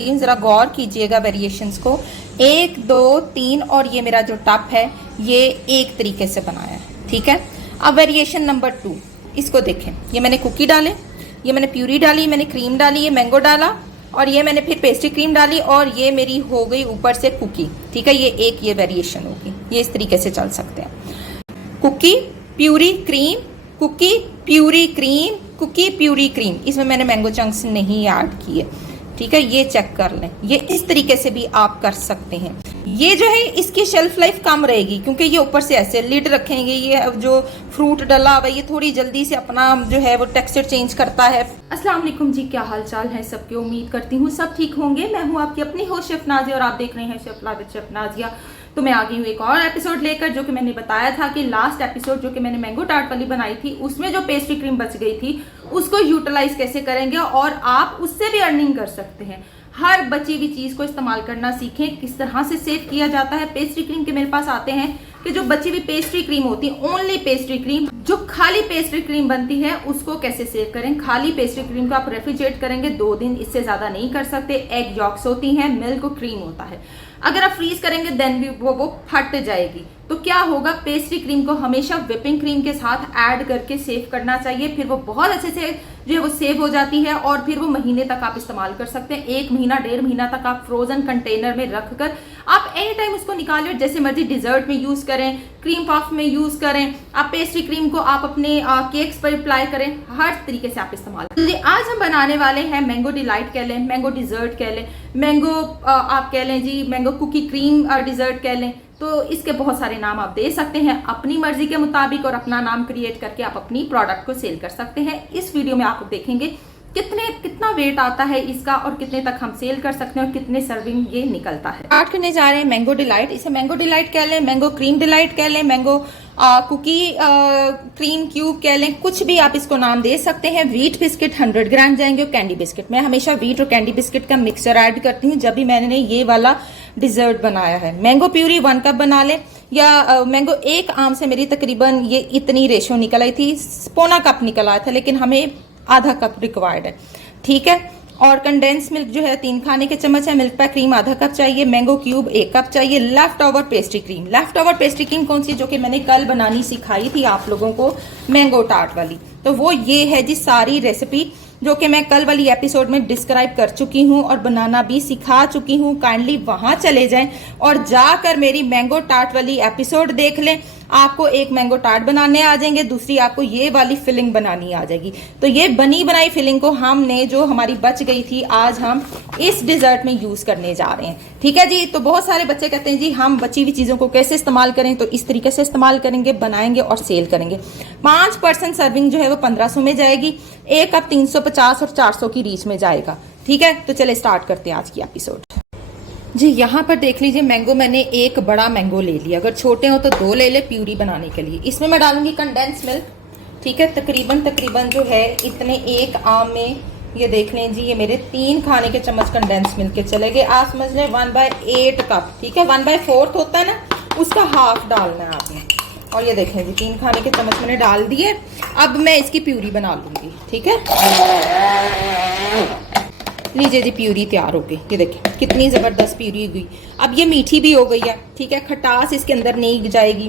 जरा गौर कीजिएगा वेरिएशंस को। 1 2 3 और ये मेरा जो टप है ये एक तरीके से बनाया है, ठीक है। अब वेरिएशन नंबर 2 इसको देखें। ये मैंने कुकी डाले, ये मैंने प्यूरी डाली, मैंने क्रीम डाली, ये मैंगो डाला और ये मैंने फिर पेस्ट्री क्रीम डाली और ये मेरी हो गई ऊपर से कुकी, ठीक है। ये एक ये वेरिएशन होगी, ये इस तरीके से चल सकते हैं। Cookie puree cream, cookie puree cream, cookie puree cream. इसमें मैंने मैंगो चंक्स नहीं ऐड किए, ठीक है। ये चेक कर लें, ये इस तरीके से भी आप कर सकते हैं। ये जो है इसकी शेल्फ लाइफ कम रहेगी क्योंकि ये ऊपर से ऐसे लिड रखेंगे। ये जो फ्रूट डला हुआ है ये थोड़ी जल्दी से अपना जो है वो टेक्सचर चेंज करता है। अस्सलाम वालेकुम जी, क्या हाल चाल है सबके। उम्मीद करती हूँ सब ठीक होंगे। मैं हूँ आपकी अपनी होस्ट शेफ नाजिया और आप देख रहे हैं chef live with chef Nazia. तो मैं आ गई हूँ एक और एपिसोड लेकर, जो कि मैंने बताया था कि लास्ट एपिसोड जो कि मैंने मैंगो टार्ट वाली बनाई थी उसमें जो पेस्ट्री क्रीम बच गई थी उसको यूटिलाइज कैसे करेंगे और आप उससे भी अर्निंग कर सकते हैं। हर बची हुई चीज को इस्तेमाल करना सीखें, किस तरह से सेव किया जाता है। पेस्ट्री क्रीम के मेरे पास आते हैं कि जो बची हुई पेस्ट्री क्रीम होती है, ओनली पेस्ट्री क्रीम, जो खाली पेस्ट्री क्रीम बनती है उसको कैसे सेव करें। खाली पेस्ट्री क्रीम को आप रेफ्रिजरेट करेंगे 2 दिन, इससे ज्यादा नहीं कर सकते। एग यॉक्स होती हैं, मिल्क और क्रीम होता है। अगर आप फ्रीज करेंगे देन भी वो फट जाएगी। तो क्या होगा, पेस्ट्री क्रीम को हमेशा व्हिपिंग क्रीम के साथ ऐड करके सेव करना चाहिए, फिर वो बहुत अच्छे से जो है वो सेव हो जाती है और फिर वो महीने तक आप इस्तेमाल कर सकते हैं। 1 महीना 1.5 महीना तक आप फ्रोजन कंटेनर में रखकर आप एनी टाइम उसको निकालिए, जैसे मर्जी डिजर्ट में यूज करें, क्रीम पफ में यूज करें। आप पेस्ट्री क्रीम को आप अपने केक्स पर अप्लाई करें, हर तरीके से आप इस्तेमाल करें। आज हम बनाने वाले हैं मैंगो डिलाइट कह लें, मैंगो डिजर्ट कह लें, मैंगो आप कह लें जी, मैंगो कुकी क्रीम डिजर्ट कह लें। तो इसके बहुत सारे नाम आप दे सकते हैं अपनी मर्जी के मुताबिक और अपना नाम क्रिएट करके आप अपनी प्रोडक्ट को सेल कर सकते हैं। इस वीडियो में आप देखेंगे कितना वेट आता है इसका और कितने तक हम सेल कर सकते हैं और कितने सर्विंग ये निकलता है। स्टार्ट करने जा रहे हैं मैंगो डिलाइट। इसे मैंगो डिलाइट कह लें, मैंगो क्रीम डिलाइट कह लें, मैंगो कुकी क्रीम क्यूब कह लें, कुछ भी आप इसको नाम दे सकते हैं। व्हीट बिस्किट 100 ग्राम जाएंगे और कैंडी बिस्किट। मैं हमेशा व्हीट और कैंडी बिस्किट का मिक्सचर ऐड करती हूँ जब भी मैंने ये वाला डिजर्ट बनाया है। मैंगो प्यूरी 1 कप बना लें या मैंगो 1 आम से मेरी तकरीबन ये इतनी रेशो निकल आई थी, 1.25 कप निकल आया था, लेकिन हमें आधा कप रिक्वायर्ड है, ठीक है। और कंडेंस मिल्क जो है 3 खाने के चम्मच है, मिल्क पैक क्रीम आधा कप चाहिए, मैंगो क्यूब 1 कप चाहिए। Left over pastry cream, left over pastry cream कौन सी, जो कि मैंने कल बनानी सिखाई थी आप लोगों को मैंगो टार्ट वाली, तो वो ये है जी सारी रेसिपी जो कि मैं कल वाली एपिसोड में डिस्क्राइब कर चुकी हूँ और बनाना भी सिखा चुकी हूँ। काइंडली वहां चले जाएं और जाकर मेरी मैंगो टार्ट वाली एपिसोड देख लें। आपको एक मैंगो टार्ट बनाने आ जाएंगे, दूसरी आपको ये वाली फिलिंग बनानी आ जाएगी। तो ये बनी बनाई फिलिंग को हमने जो हमारी बच गई थी आज हम इस डिजर्ट में यूज करने जा रहे हैं, ठीक है जी। तो बहुत सारे बच्चे कहते हैं जी हम बची हुई चीजों को कैसे इस्तेमाल करें, तो इस तरीके से इस्तेमाल करेंगे, बनाएंगे और सेल करेंगे। 5 पर्सन सर्विंग जो है वो 1500 में जाएगी, 1 कप 350 और 400 की रीच में जाएगा, ठीक है। तो चले स्टार्ट करते हैं आज की एपिसोड जी। यहाँ पर देख लीजिए मैंगो मैंने 1 बड़ा मैंगो ले लिया, अगर छोटे हो तो 2 ले ले प्यूरी बनाने के लिए। इसमें मैं डालूंगी कंडेंस मिल्क, ठीक है। तकरीबन जो है इतने 1 आम में ये देख लें जी, ये मेरे 3 खाने के चम्मच कंडेंस मिल्क के चले गए। आप समझ लें 1/8 कप, ठीक है। 1/4 होता है ना, उसका हाफ डालना है आपने। और ये देखें जी 3 खाने के चम्मच मैंने डाल दिए। अब मैं इसकी प्यूरी बना लूंगी, ठीक है। लीजिए जी प्यूरी तैयार हो गई, ये देखिए कितनी जबरदस्त प्यूरी हुई। अब ये मीठी भी हो गई है, ठीक है। खटास इसके अंदर नहीं जाएगी,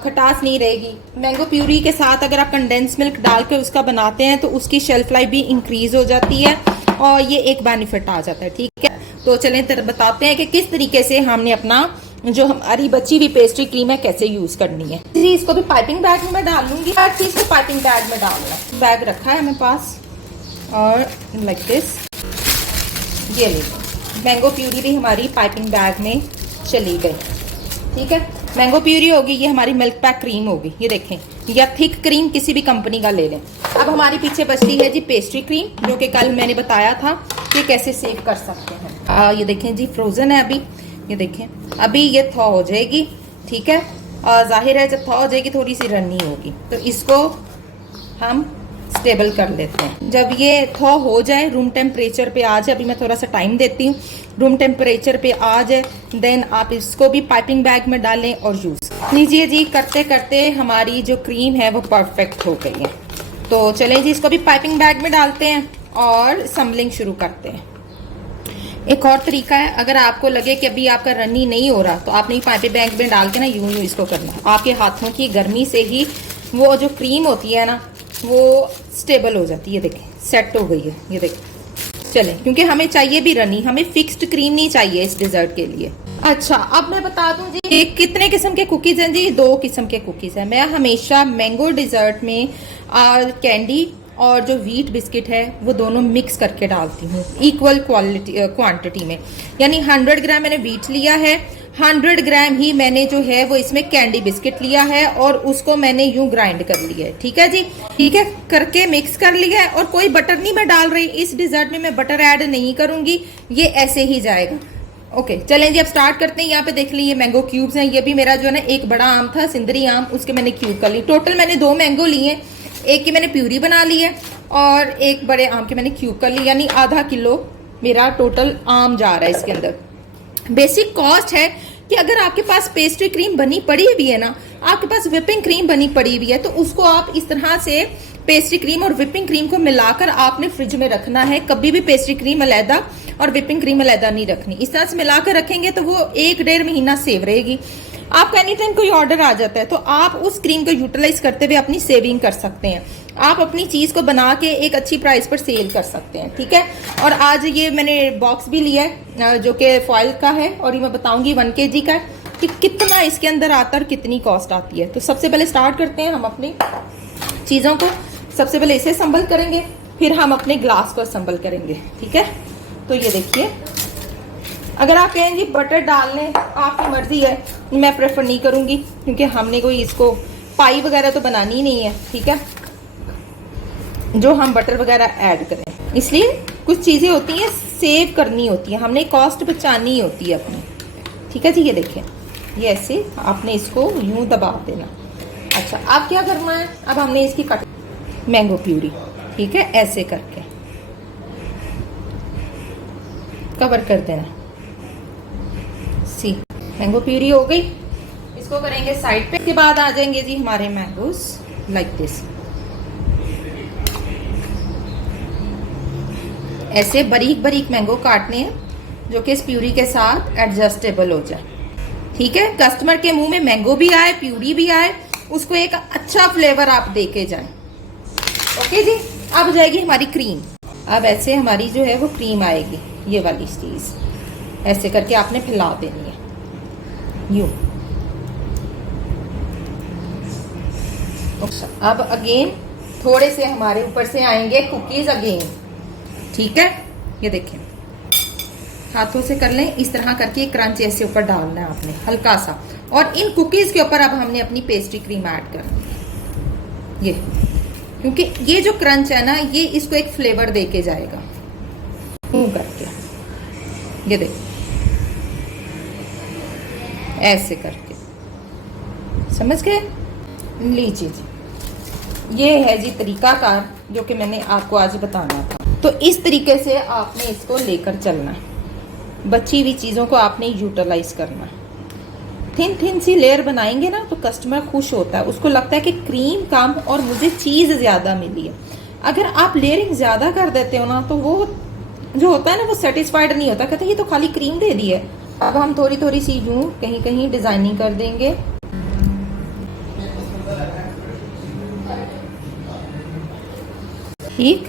खटास नहीं रहेगी। मैंगो प्यूरी के साथ अगर आप कंडेंस मिल्क डाल के उसका बनाते हैं तो उसकी शेल्फ लाइफ भी इंक्रीज हो जाती है और ये एक बेनिफिट आ जाता है, ठीक है। तो चलें बताते हैं कि किस तरीके से हमने अपना जो हमारी बची हुई पेस्ट्री क्रीम है कैसे यूज करनी है जी। इसको भी पाइपिंग बैग में मैं डाल लूंगी, हर चीज को पाइपिंग बैग में डालना है। बैग रखा है मेरे पास और लाइक दिस, ये लीजिए मैंगो प्यूरी भी हमारी पाइपिंग बैग में चली गई, ठीक है। मैंगो प्यूरी होगी, ये हमारी मिल्क पैक क्रीम होगी, ये देखें, या थिक क्रीम किसी भी कंपनी का ले लें। अब हमारी पीछे बचती है जी पेस्ट्री क्रीम, जो कि कल मैंने बताया था कि कैसे सेव कर सकते हैं। ये देखें जी फ्रोजन है अभी, ये देखें अभी ये थॉ हो जाएगी, ठीक है। जाहिर है जब थॉ हो जाएगी थोड़ी सी रनी होगी, तो इसको हम स्टेबल कर लेते हैं। जब ये थॉ हो जाए, रूम टेम्परेचर पे आ जाए, अभी मैं थोड़ा सा टाइम देती हूँ, रूम टेम्परेचर पे आ जाए देन आप इसको भी पाइपिंग बैग में डालें और यूज लीजिए जी। करते करते हमारी जो क्रीम है वो परफेक्ट हो गई है। तो चलें जी इसको भी पाइपिंग बैग में डालते हैं और सम्बलिंग शुरू करते हैं। एक और तरीका है, अगर आपको लगे कि अभी आपका रनी नहीं हो रहा तो आपने पाइपी बैंक में डाल के ना यूं यूं इसको करना। आपके हाथों की गर्मी से ही वो जो क्रीम होती है ना वो स्टेबल हो जाती है। देखें सेट हो गई है, ये देखें। चलें, क्योंकि हमें चाहिए भी रनी, हमें फिक्स्ड क्रीम नहीं चाहिए इस डिजर्ट के लिए। अच्छा, अब मैं बता दूं जी कितने किस्म के कुकीज हैं जी। 2 किस्म के कुकीज हैं। मैं हमेशा मैंगो डिजर्ट में कैंडी और जो व्हीट बिस्किट है वो दोनों मिक्स करके डालती हूँ इक्वल क्वांटिटी में। यानी 100 ग्राम मैंने व्हीट लिया है, 100 ग्राम ही मैंने जो है वो इसमें कैंडी बिस्किट लिया है और उसको मैंने यूं ग्राइंड कर लिया है। ठीक है जी, ठीक है, करके मिक्स कर लिया है। और कोई बटर नहीं मैं डाल रही इस डिजर्ट में, मैं बटर ऐड नहीं करूंगी, ये ऐसे ही जाएगा। ओके चलें जी, अब स्टार्ट करते हैं। यहाँ पे देख लीजिए मैंगो क्यूब्स हैं। ये भी मेरा जो है ना एक बड़ा आम था, सिंदरी आम, उसके मैंने क्यूब कर ली। टोटल मैंने 2 मैंगो लिए, एक की मैंने प्यूरी बना ली है और एक बड़े आम के मैंने क्यूब कर ली, यानी आधा किलो मेरा टोटल आम जा रहा है इसके अंदर। बेसिक कॉस्ट है कि अगर आपके पास पेस्ट्री क्रीम बनी पड़ी हुई है ना, आपके पास विपिंग क्रीम बनी पड़ी हुई है, तो उसको आप इस तरह से पेस्ट्री क्रीम और विपिंग क्रीम को मिलाकर आपने फ्रिज में रखना है। कभी भी पेस्ट्री क्रीम अलहदा और विपिंग क्रीम अलहदा नहीं रखनी। इस तरह से मिलाकर रखेंगे तो वो 1-1.5 महीना सेव रहेगी। आपका एनी टाइम कोई ऑर्डर आ जाता है तो आप उस क्रीम को यूटिलाइज करते हुए अपनी सेविंग कर सकते हैं। आप अपनी चीज को बना के एक अच्छी प्राइस पर सेल कर सकते हैं। ठीक है, और आज ये मैंने बॉक्स भी लिया है जो कि फॉइल का है और ये मैं बताऊंगी 1 kg का कि कितना इसके अंदर आता है और कितनी कॉस्ट आती है। तो सबसे पहले स्टार्ट करते हैं हम अपनी चीजों को। सबसे पहले इसे असम्बल करेंगे, फिर हम अपने ग्लास को असम्बल करेंगे। ठीक है, तो ये देखिए, अगर आप कहें जी बटर डाल लें आपकी मर्जी है, मैं प्रेफर नहीं करूंगी क्योंकि हमने कोई इसको पाई वगैरह तो बनानी ही नहीं है। ठीक है, जो हम बटर वगैरह ऐड करें, इसलिए कुछ चीजें होती हैं सेव करनी होती है, हमने कॉस्ट बचानी होती है अपनी। ठीक है जी, ये देखें, ये ऐसे आपने इसको यूं दबा देना। अच्छा, अब क्या करना है, अब हमने इसकी कट मैंगो प्यूरी, ठीक है, ऐसे करके कवर कर देना। सी मैंगो प्यूरी हो गई, इसको करेंगे साइड पे। इसके बाद आ जाएंगे जी हमारे मैंगोस लाइक दिस। ऐसे बारीक बारीक मैंगो काटने हैं जो कि इस प्यूरी के साथ एडजस्टेबल हो जाए। ठीक है, कस्टमर के मुंह में मैंगो भी आए, प्यूरी भी आए, उसको एक अच्छा फ्लेवर आप दे के जाए। ओके जी, अब जाएगी हमारी क्रीम। अब ऐसे हमारी जो है वो क्रीम आएगी, ये वाली चीज ऐसे करके आपने फैला देनी है यूं। अब अगेन थोड़े से हमारे ऊपर से आएंगे कुकीज अगेन। ठीक है, ये देखें, हाथों से कर लें इस तरह करके, क्रंच ऐसे ऊपर डालना है आपने हल्का सा, और इन कुकीज के ऊपर अब हमने अपनी पेस्ट्री क्रीम ऐड करनी है ये, क्योंकि ये जो क्रंच है ना ये इसको एक फ्लेवर दे के जाएगा करके। ये देखो ऐसे करके, समझ गए? लीजिए जी, ये है जी तरीकाकार जो कि मैंने आपको आज बताना था। तो इस तरीके से आपने इसको लेकर चलना है, बची हुई चीज़ों को आपने यूटिलाइज करना है। थिन थिन सी लेयर बनाएंगे ना तो कस्टमर खुश होता है, उसको लगता है कि क्रीम कम और मुझे चीज़ ज़्यादा मिली है। अगर आप लेयरिंग ज़्यादा कर देते हो ना तो वो जो होता है ना वो सेटिस्फाइड नहीं होता, कहते ये तो खाली क्रीम दे दी है। अब हम थोड़ी थोड़ी सी यूं कहीं कहीं डिजाइनिंग कर देंगे। ठीक,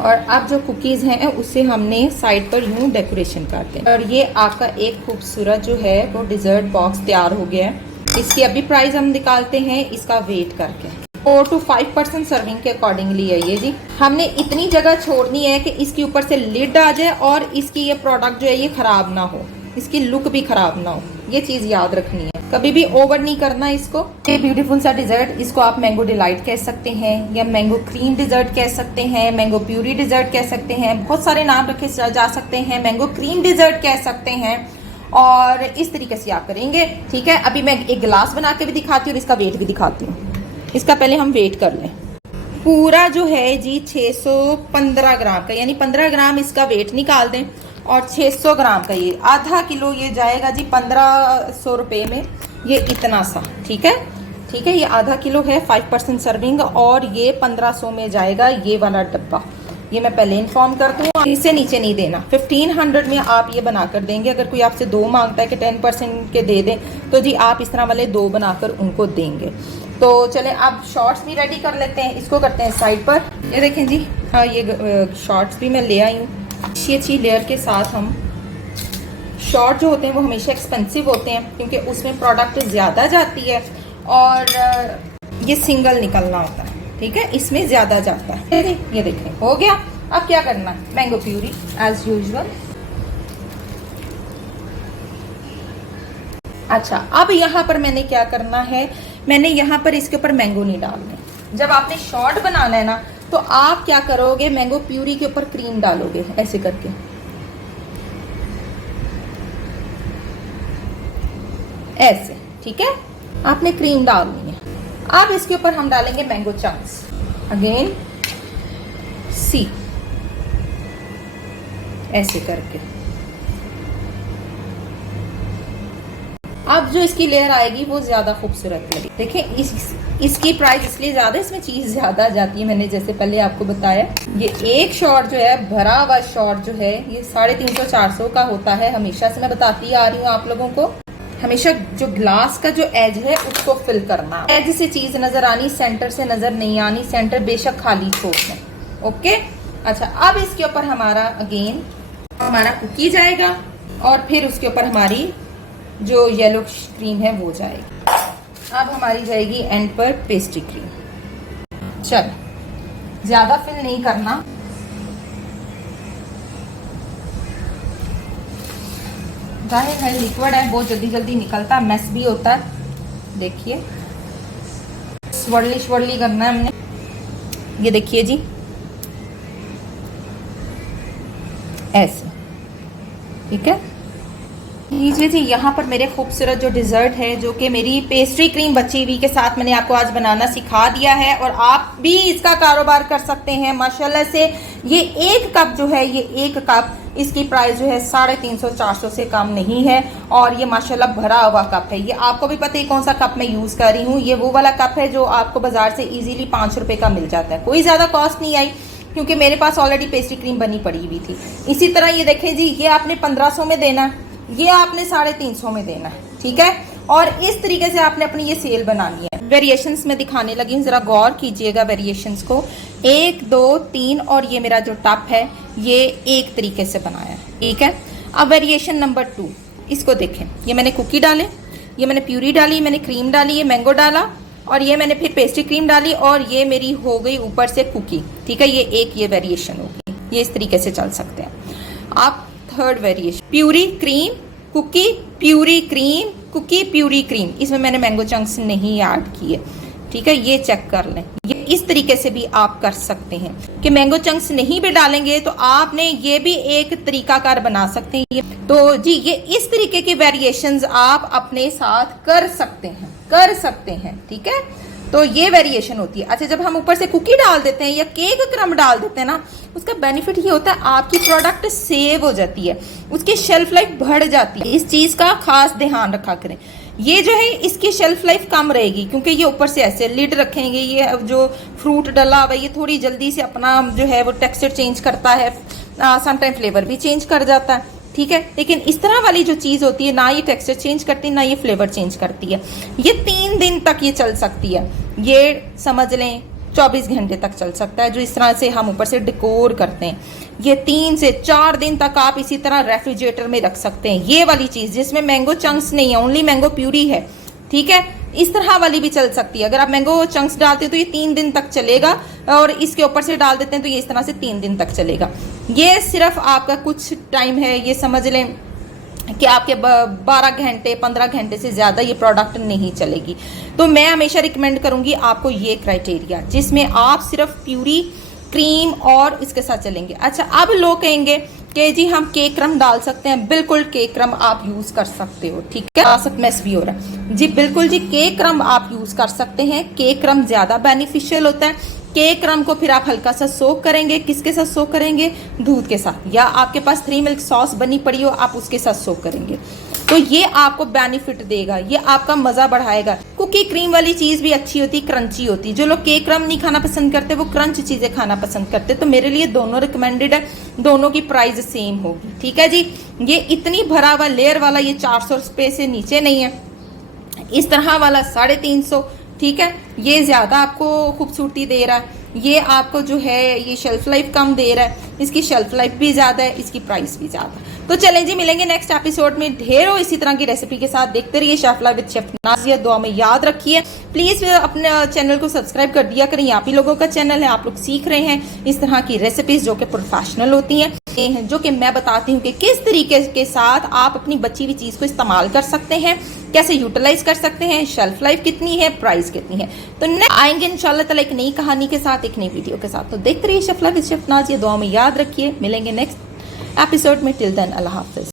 और अब जो कुकीज हैं उसे हमने साइड पर यूं डेकोरेशन कर दें। और ये आपका एक खूबसूरत जो है वो डिजर्ट बॉक्स तैयार हो गया है। इसकी अभी प्राइस हम निकालते हैं इसका वेट करके। 4 to 5% सर्विंग के अकॉर्डिंगली है ये जी। हमने इतनी जगह छोड़नी है कि इसके ऊपर से लिड आ जाए और इसकी ये प्रोडक्ट जो है ये खराब ना हो, इसकी लुक भी खराब ना हो, ये चीज याद रखनी है। कभी भी ओवर नहीं करना इसको। ये ब्यूटीफुल सा डिजर्ट, इसको आप मैंगो डिलाइट कह सकते हैं या मैंगो क्रीम डिजर्ट कह सकते हैं, मैंगो प्यूरी डिजर्ट कह सकते हैं, बहुत सारे नाम रखे जा सकते हैं, मैंगो क्रीम डिजर्ट कह सकते हैं। और इस तरीके से आप करेंगे। ठीक है, अभी मैं एक गिलास बना के भी दिखाती हूँ और इसका वेट भी दिखाती हूँ। इसका पहले हम वेट कर लें। पूरा जो है जी 615 ग्राम का, यानी 15 ग्राम इसका वेट निकाल दें और 600 ग्राम का ये आधा किलो ये जाएगा जी 1500 रुपये में। ये इतना सा, ठीक है, ठीक है। ये आधा किलो है, 5% सर्विंग, और ये 1500 में जाएगा ये वाला डब्बा। ये मैं पहले इन्फॉर्म कर दूँ, इससे नीचे नहीं देना। 1500 में आप ये बनाकर देंगे। अगर कोई आपसे 2 मांगता है कि 10% के दे दें, तो जी आप इस तरह वाले 2 बनाकर उनको देंगे। तो चलें अब शॉर्ट्स भी रेडी कर लेते हैं। इसको करते हैं साइड पर। ये देखें जी, हाँ ये शॉर्ट्स भी मैं ले आई हूँ। अच्छी लेयर के साथ हम शॉर्ट जो होते हैं वो हमेशा एक्सपेंसिव होते हैं, क्योंकि उसमें प्रोडक्ट ज़्यादा जाती है और ये सिंगल निकलना होता है, ठीक है, इसमें ज़्यादा जाता है। ये देखें हो गया। अब क्या करना है, मैंगो प्यूरी एज यूजुअल। अच्छा, अब यहाँ पर मैंने क्या करना है, मैंने यहाँ पर इसके ऊपर मैंगो नहीं डालने। जब आपने शॉर्ट बनाना है ना, तो आप क्या करोगे, मैंगो प्यूरी के ऊपर क्रीम डालोगे ऐसे करके, ऐसे, ठीक है, आपने क्रीम डालनी है। अब इसके ऊपर हम डालेंगे मैंगो चंक्स, अगेन सी, ऐसे करके। अब जो इसकी लेयर आएगी वो ज्यादा खूबसूरत लगेगी। देखें इसकी प्राइस इसलिए ज्यादा, इसमें चीज ज्यादा जाती है। मैंने जैसे पहले आपको बताया, ये एक शॉर्ट जो है, भरा हुआ शॉर्ट जो है, ये 350-400 का होता है। हमेशा से मैं बताती आ रही हूँ आप लोगों को, हमेशा जो ग्लास का जो एज है उसको फिल करना। एज से चीज नजर आनी, सेंटर से नजर नहीं आनी। सेंटर बेशक खाली छोड़ना, ओके। अच्छा, अब इसके ऊपर हमारा अगेन हमारा कुकी जाएगा, और फिर उसके ऊपर हमारी जो येलो क्रीम है वो जाएगी। अब हमारी जाएगी एंड पर पेस्ट्री क्रीम। चल, ज्यादा फिल नहीं करना। जाहिर है लिक्विड है, बहुत जल्दी जल्दी निकलता है, मेस भी होता है। देखिए स्वरली करना है हमने। ये देखिए जी, ऐसे, ठीक है। लीजिए जी, यहाँ पर मेरे खूबसूरत जो डिज़र्ट है, जो कि मेरी पेस्ट्री क्रीम बची हुई के साथ मैंने आपको आज बनाना सिखा दिया है, और आप भी इसका कारोबार कर सकते हैं माशाल्लाह से। ये 1 कप जो है, ये 1 कप, इसकी प्राइस जो है 350-400 से कम नहीं है, और ये माशाल्लाह भरा हुआ कप है। ये आपको भी पता है कौन सा कप मैं यूज़ कर रही हूँ। ये वो वाला कप है जो आपको बाजार से इजीली 5 रुपए का मिल जाता है। कोई ज़्यादा कॉस्ट नहीं आई, क्योंकि मेरे पास ऑलरेडी पेस्ट्री क्रीम बनी पड़ी हुई थी। इसी तरह ये देखें जी, ये आपने 1500 में देना है, ये आपने 350 में देना है, ठीक है। और इस तरीके से आपने अपनी ये सेल बनानी है। वेरिएशंस में दिखाने लगी हूँ, जरा गौर कीजिएगा वेरिएशंस को। 1, 2, 3 और ये मेरा जो टप है ये एक तरीके से बनाया है, ठीक है। अब वेरिएशन नंबर 2, इसको देखें। ये मैंने कुकी डाले, ये मैंने प्यूरी डाली, मैंने क्रीम डाली, ये मैंगो डाला, और ये मैंने फिर पेस्ट्री क्रीम डाली, और ये मेरी हो गई ऊपर से कुकी, ठीक है। ये वेरिएशन होगी, ये इस तरीके से चल सकते हैं आप। Third variation, puree cream cookie, puree cream cookie, puree cream. इसमें मैंने मैंगो चंक्स नहीं ऐड किए, ठीक है। ये चेक कर लें। ये इस तरीके से भी आप कर सकते हैं कि मैंगो चंक्स नहीं भी डालेंगे तो आपने ये भी एक तरीकाकार बना सकते हैं। तो जी, ये इस तरीके की वेरिएशंस आप अपने साथ कर सकते हैं, ठीक है। तो ये वेरिएशन होती है। अच्छा, जब हम ऊपर से कुकी डाल देते हैं या केक क्रम डाल देते हैं ना, उसका बेनिफिट ये होता है आपकी प्रोडक्ट सेव हो जाती है, उसकी शेल्फ लाइफ बढ़ जाती है। इस चीज का खास ध्यान रखा करें। ये जो है इसकी शेल्फ लाइफ कम रहेगी, क्योंकि ये ऊपर से ऐसे लिड रखेंगे। ये जो फ्रूट डला हुआ है ये थोड़ी जल्दी से अपना जो है वो टेक्सचर चेंज करता है, समटाइम फ्लेवर भी चेंज कर जाता है, ठीक है। लेकिन इस तरह वाली जो चीज़ होती है, ना ये टेक्सचर चेंज करती, ना ये फ्लेवर चेंज करती है। ये 3 दिन तक ये चल सकती है। ये समझ लें 24 घंटे तक चल सकता है। जो इस तरह से हम ऊपर से डेकोर करते हैं, ये 3 से 4 दिन तक आप इसी तरह रेफ्रिजरेटर में रख सकते हैं। ये वाली चीज़ जिसमें मैंगो चंक्स नहीं है, ओनली मैंगो प्यूरी है, ठीक है, इस तरह वाली भी चल सकती है। अगर आप मैंगो चंक्स डालते हैं तो ये 3 दिन तक चलेगा, और इसके ऊपर से डाल देते हैं तो ये इस तरह से 3 दिन तक चलेगा। ये सिर्फ आपका कुछ टाइम है, ये समझ लें कि आपके 12 घंटे 15 घंटे से ज़्यादा ये प्रोडक्ट नहीं चलेगी। तो मैं हमेशा रिकमेंड करूंगी आपको ये क्राइटेरिया, जिसमें आप सिर्फ प्यूरी क्रीम और इसके साथ चलेंगे। अच्छा, अब लोग कहेंगे कि जी हम केक क्रम डाल सकते हैं। बिल्कुल केक क्रम आप यूज़ कर सकते हो, ठीक है। मेस भी हो रहा है जी, बिल्कुल जी, केक क्रम आप यूज़ कर सकते हैं। केक क्रम ज़्यादा बेनिफिशियल होता है। केक क्रम को फिर आप हल्का सा सोक करेंगे, किसके साथ सोक करेंगे, दूध के साथ, या आपके पास 3 मिल्क सॉस बनी पड़ी हो आप उसके साथ सोक करेंगे। तो ये आपको बेनिफिट देगा, ये आपका मजा बढ़ाएगा। कुकी क्रीम वाली चीज भी अच्छी होती, क्रंची होती। जो लोग केक क्रम नहीं खाना पसंद करते वो क्रंच चीजें खाना पसंद करते। तो मेरे लिए दोनों रिकमेंडेड है, दोनों की प्राइस सेम होगी, ठीक है जी। ये इतनी भरा हुआ लेयर वाला ये 400 रुपए से नीचे नहीं है। इस तरह वाला 350, ठीक है, ये ज्यादा आपको खूबसूरती दे रहा है। ये आपको जो है ये शेल्फ लाइफ कम दे रहा है, इसकी शेल्फ लाइफ भी ज्यादा है, इसकी प्राइस भी ज्यादा। तो चलें जी, मिलेंगे नेक्स्ट एपिसोड में ढेरों इसी तरह की रेसिपी के साथ। देखते रहिए chef life with chef Nazia. दुआ में याद रखिए, प्लीज अपने चैनल को सब्सक्राइब कर दिया करें। यहाँ भी लोगों का चैनल है, आप लोग सीख रहे हैं इस तरह की रेसिपीज जो कि प्रोफेशनल होती हैं, जो कि मैं बताती हूँ कि किस तरीके के साथ आप अपनी बची हुई चीज को इस्तेमाल कर सकते हैं, कैसे यूटिलाइज कर सकते हैं, शेल्फ लाइफ कितनी है, प्राइस कितनी है। तो आएंगे इंशाल्लाह ताला एक नई कहानी के साथ, एक नई वीडियो के साथ। तो देखते रहिए chef life with chef Nazia. दुआ में याद रखिए, मिलेंगे नेक्स्ट एपिसोड में। टिल देन अल्लाह हाफिज।